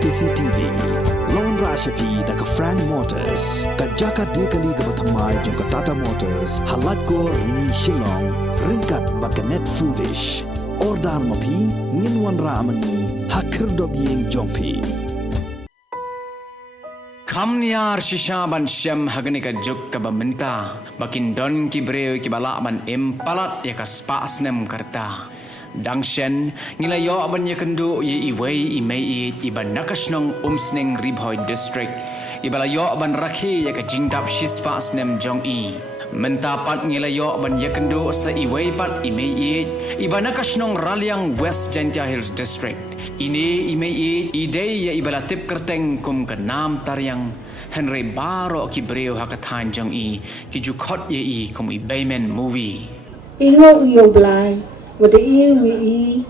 CCTV Lawan Rashapi Daka Frank Motors Kajaka Dekali Gabatamai Jongka Tata Motors Halatko Ni Shillong Ringkat Batka Net Foodish Ordar Mapi Nginwan Ramani Hakir Dobying Jongpi Kamniar shisha ban syam haganika juk kabamenta bakin don kibreu kibala ban impalat ya kaspa Snem karta Dangshen ngilayo ban yakendu ye iwei imei iban nakasnong Sneng Ribhoi district ibalayo ban rakhi ya ka jingdap shisfa Snem Jong mentapat ngilayo ban yakendu sa iwei pat imei iban nakasnong Raliang West Gentia Hills district ini imei ide ya ibalatip kerteng kum kenam taryang Henry baro kibreu hakatan Jong kijukot ye kum Beimen Muwi ingo yo blai wada wi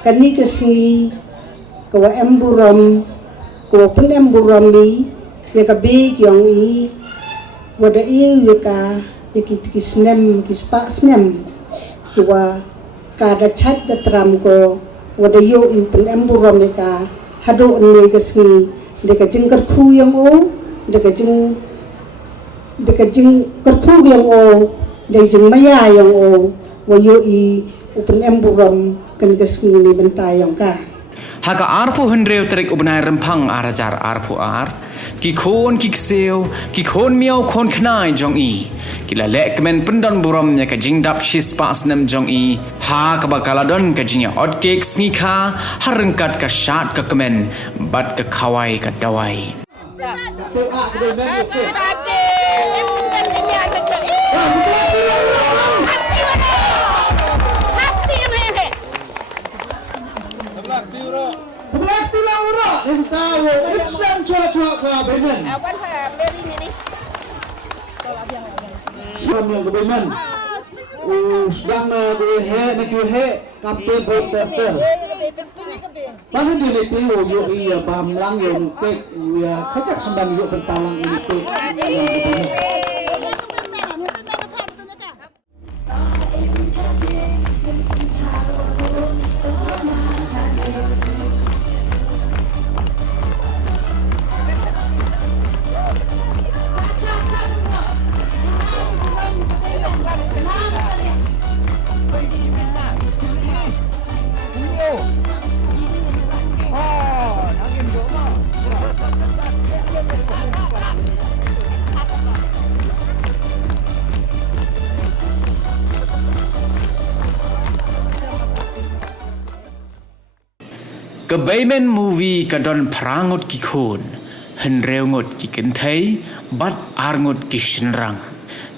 kani ka Sngi ko emburam ko pun emburam mi ya ka be Jong wada wi ka ki Snem ki spa Snem wa ka da chat da tram ko wada yo pun emburam ka hado ne ka Sngi de ka Jingrakhe yang o de ka Jingrakhe yang o de jing maya yang o wa yo Upen emburam kan Sngi bentayong ka. Haka arfu hendreu terik ubnai rempang arajar arfu ki khon ki kseu ki khon miau khon knai Jong kila lek men pendon buram nya ka jingdap shispa Snem Jong ha ka bakaladon ka jinya odkek Sngi kha harengkat ka Shad ka kemen bat ka khawai ka dawai Tahu, ipsan cuaca ke Beimen. Awan beri ni. Snem yang ke Beimen. Sedang nak he kampen protester. Bahkan di itu yo iya pamlang yo tek ya kacak sembang yo bentalang ini tu. Ke Beimen Muwi kadon prangut ki khon henreungut ki kenthei bat arngut ki shinrang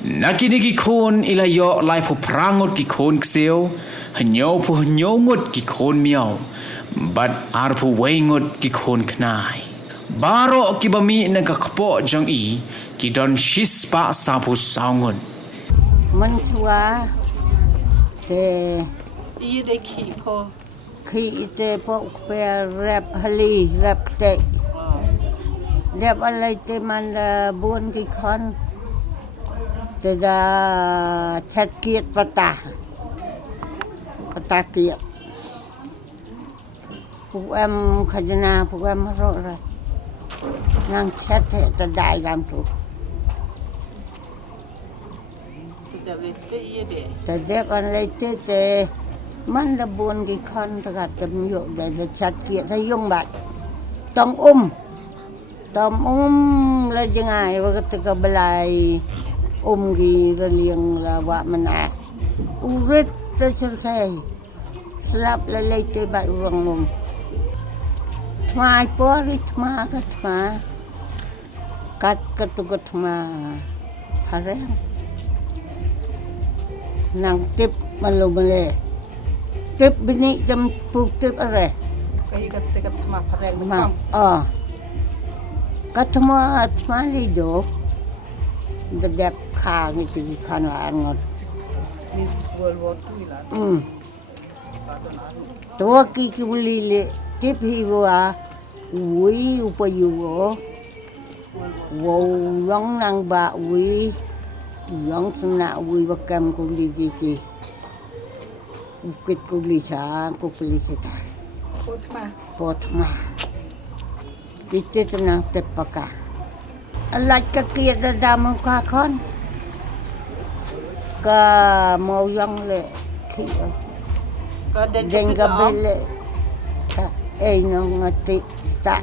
nakini ki khon ilayo lai phu prangut ki khon kseu hanyo phu nyongut ki khon miao bat ar phu wengut ki khon knai baro ki bami na ka khpo Jong ki don shispa sa phu saungun Manchua te de ki ko khi te po pe rap hali rap te rap alai te man buôn ki khon te da chat kiet patah kiet pu em khajna pu em ro ra nang chat te ta dai lam tu te rap alai te man da buôn cái con ta gạt tầm nhộ để chặt kia thấy dùng bạn tom là chừng ai và cái cái balai gì ra liền là vợ mình rất tới sân khe slap lấy cái bạn rong mai po đi mà cắt tu cái mà phare nang tip malu male tip bini jam puk tip are kai kat ma phare ma katma lido the depth khang ni khan la ngot Miss World War II la to ki kuli le tip hi wa ui upayu wo long nang ba ui long sana ui bakam kuli ji ukit kuli sa ko kuli sa Potma Kita tenang terpakai. Alat kaki ada muka kon. Ka mau yang le. Có đến Dan chụp đó. kabele. Tak ngati tak.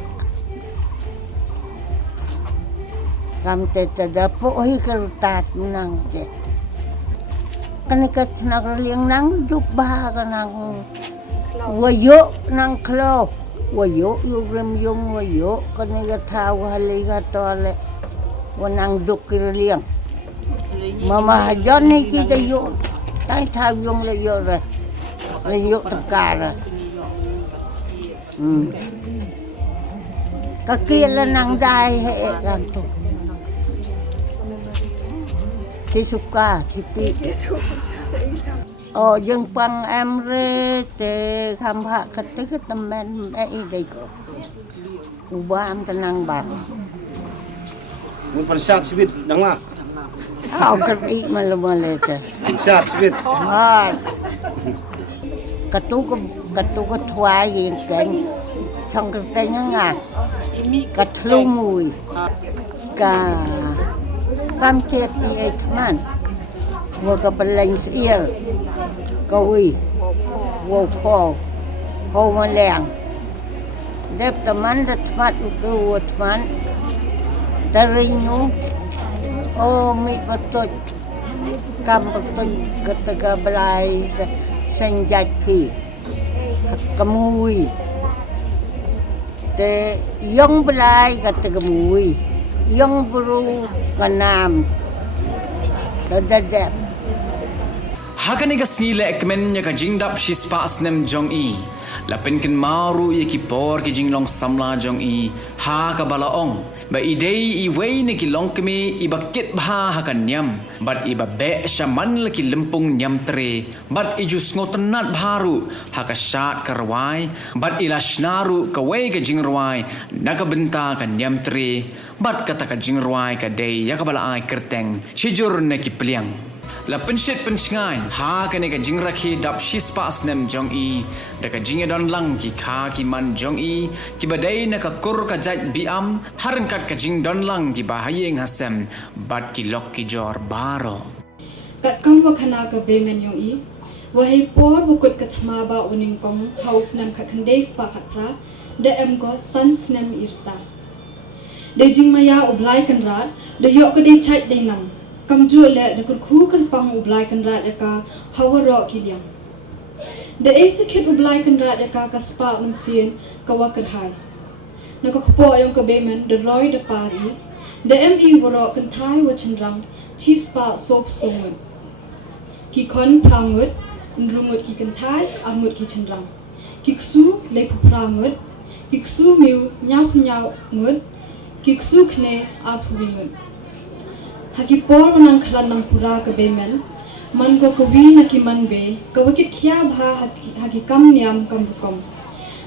Kam teta dapo hi karutat nang de. Kanikat nagraliang nang jubah ka nang wayo nang klo. Wayo yung wayo kanikat tawa haliga tole. Wanang dukiraliang. Mama hajon ni kita yo. Tai taw yung layo re. Layo tekara. Kakila nang dai he kanto. Si suka si pi. Oh jeung pang emre te khamha ketik temen dei ko. Ubam tenang bang. Mun pan Shad sibit dang la. Oh kati malu te. Shad sibit. Ah. Katu thwai yin ken trong cái tên nga ka thlu mui ka cam tiết ni man wo ka peleng sier ka wi wo kho ho ma leng dep teman det mat u teman taringu o mi patut kam patut kata belai senjat pi kemui te Jong belai kata kemui Jong beru kanam dadap Hakani ka snile ekmen ka jingdap shispa Snem Jong Lapin kin maru ye ki por ki jinglong samla Jong ha ka balaong ba idei wei ne ki long kemi ibakit bha hakan nyam bat iba be shaman le ki lempung nyam tre bat ijus ngotenat baru haka Shad karwai bat ilashnaru ka wei ka jingrwai naka benta kan nyam tre bat kata ka jingrwai ka dei ya ka balaai kerteng chijur ne ki pliang La pensit pensengai ha kene ka Jingrakhe dap shispa Snem Jong da ka jingedon lang ki kha ki man Jong ki badai na ka kur ka jat biam harangkat ka jingdon lang ki bahayeng hasem bat ki lok ki jor baro kat kam wa khana ka Beimen Jong wa hei por bukut ka thama ba uning kong house nam kha khande spa khatra de em go san Snem irta de jingmaya ublai kan rat de yok ka de chait de nam kam ju le de khu kan pang ublai kan rat ka hawaro ki liang de execute ublai kan rat ka spa un sien ka wa kan hai na ka khpo ayong ka Beimen de roy de pari de me waro kan thai wa chenrang chi spa sop song ki kon prangut rungut ki kan thai amut ki chenrang ki ksu le prangut ki ksu miu nyau ngut ki ksu khne aphu ngut haki por nang khlan nang pura ka Beimen man ko kawi na ki man be ka wakit khia bha haki kam niam kam kom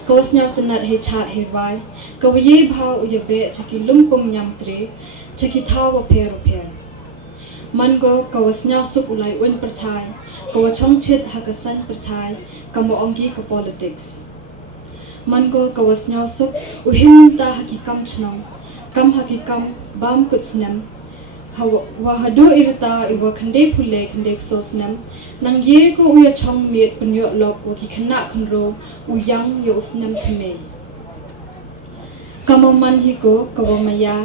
ka wasnya tanat he chat he vai ka wi bha u ye be chaki lumpung nyam tre chaki tha wa pher man go ka wasnya sup ulai un prathai ka wa chong chet haka san prathai ka mo ongi ka politics man go ka wasnya sup u him ta haki kam chno kam haki kam bam kut Snem wa hadu irta iwa khande phule khande so Snem nang ye ko uya chong miet punyo lok wa ki khana khunro u yang yo Snem khme kamaman hi ko kawamaya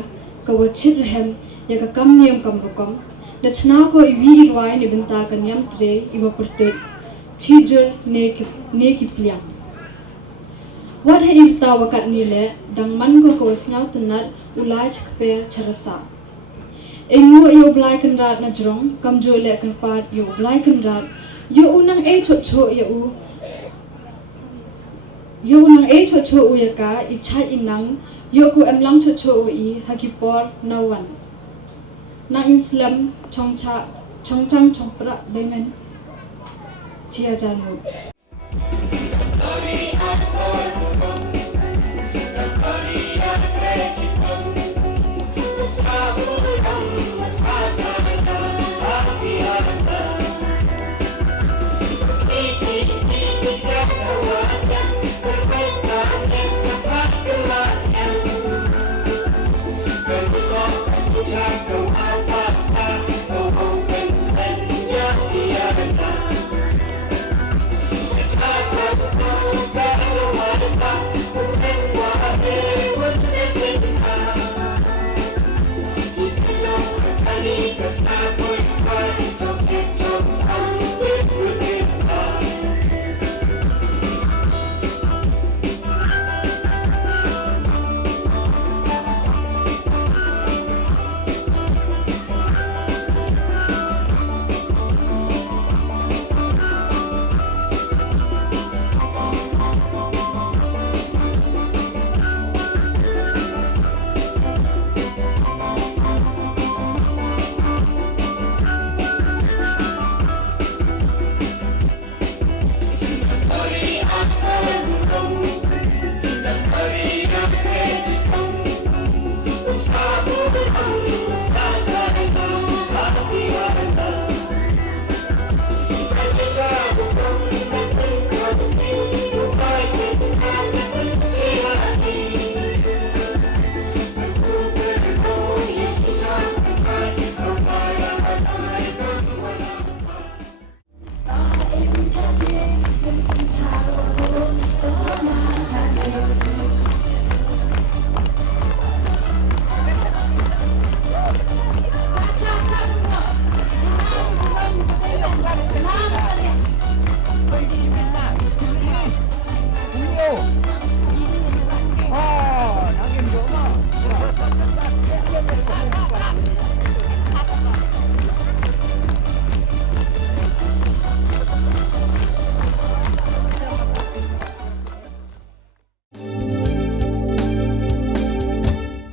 kawa chit rehem ya ka kam niam kam rokom na chna ko iwi irwai ni benta ka niam tre iwa purte chijur ne ki pliang what he irta wa kat ni le dang man ko ko snyau tanat ulai chkper charasa Emu yo blai kan rat na jrong kam jo le kan pat yo blai kan rat yo unang e chot cho yo unang e chot cho u ya ka I chai inang yo ku em lang chot cho I hakipor na wan na in Snem chong chang chong pra Beimen chia jan